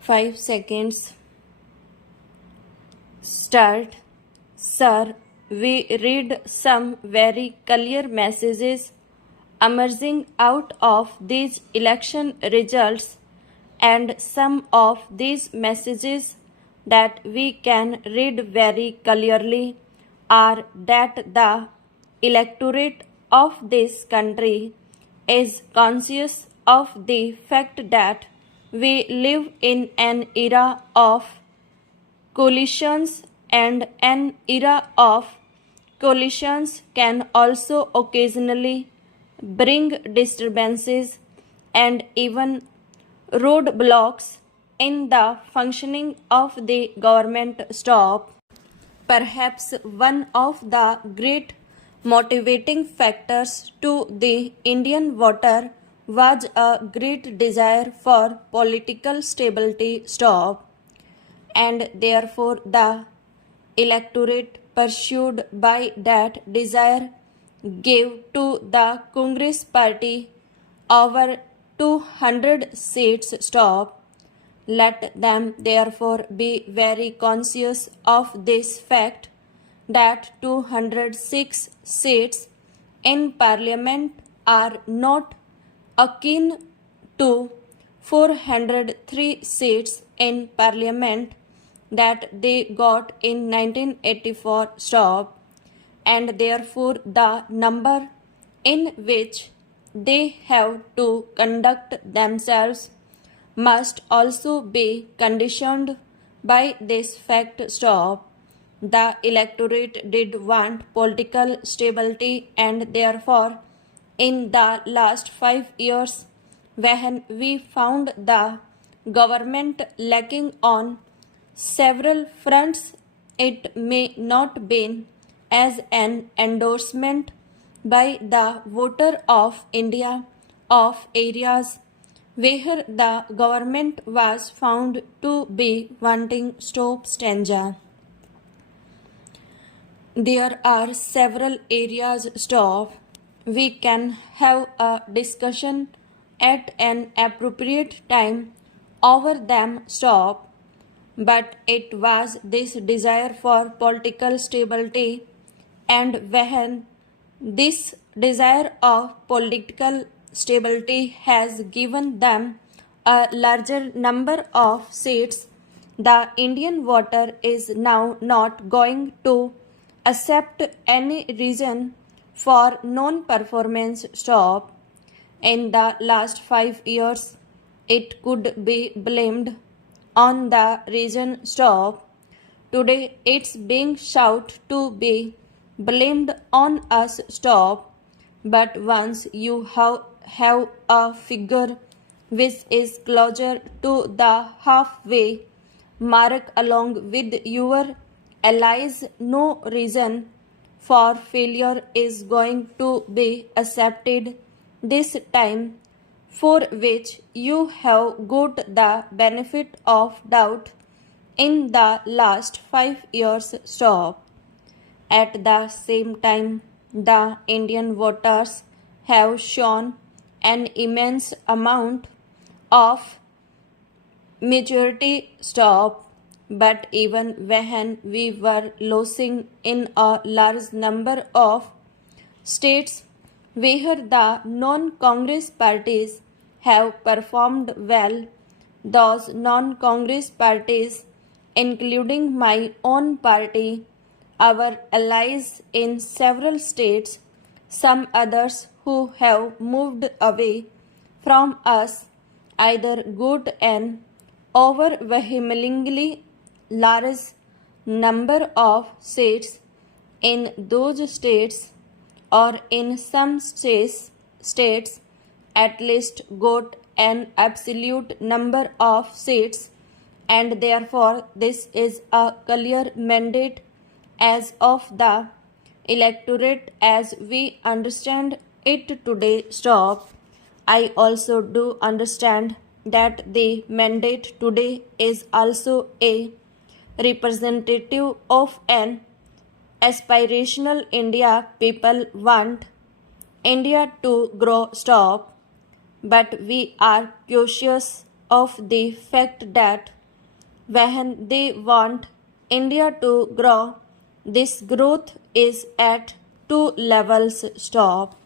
5 seconds. Start. Sir, we read some very clear messages emerging out of these election results, and some of these messages that we can read very clearly are that the electorate of this country is conscious of the fact that we live in an era of coalitions, and an era of coalitions can also occasionally bring disturbances and even roadblocks in the functioning of the government. Stop. Perhaps one of the great motivating factors to the Indian voter was a great desire for political stability. Stop. And therefore the electorate pursued by that desire gave to the Congress party over 200 seats. Stop. Let them therefore be very conscious of this fact that 206 seats in parliament are not akin to 403 seats in parliament that they got in 1984. Stop. And therefore the number in which they have to conduct themselves must also be conditioned by this fact. Stop. The electorate did want political stability, and therefore in the last 5 years, when we found the government lacking on several fronts, it may not be as an endorsement by the voter of India of areas where the government was found to be wanting. Stop. Stanza. There are several areas. Stop. We can have a discussion at an appropriate time over them. Stop. But it was this desire for political stability, and when this desire of political stability has given them a larger number of seats, the Indian voter is now not going to accept any reason for non-performance. Stop. In the last 5 years, it could be blamed on the reason. Stop. Today it's being shouted to be blamed on us. Stop. But once you have a figure which is closer to the halfway mark along with your allies, no reason for failure is going to be accepted this time, for which you have got the benefit of doubt in the last 5 years. Stop. At the same time, the Indian voters have shown an immense amount of maturity. Stop. But even when we were losing in a large number of states where the non-Congress parties have performed well, those non-Congress parties, including my own party, our allies in several states, some others who have moved away from us, either got an overwhelmingly large number of seats in those states, or in some states at least got an absolute number of seats, and therefore this is a clear mandate as of the electorate as we understand it today. Stop. I also do understand that the mandate today is also a representative of an aspirational India. People want India to grow. Stop. But we are cautious of the fact that when they want India to grow, this growth is at two levels. Stop.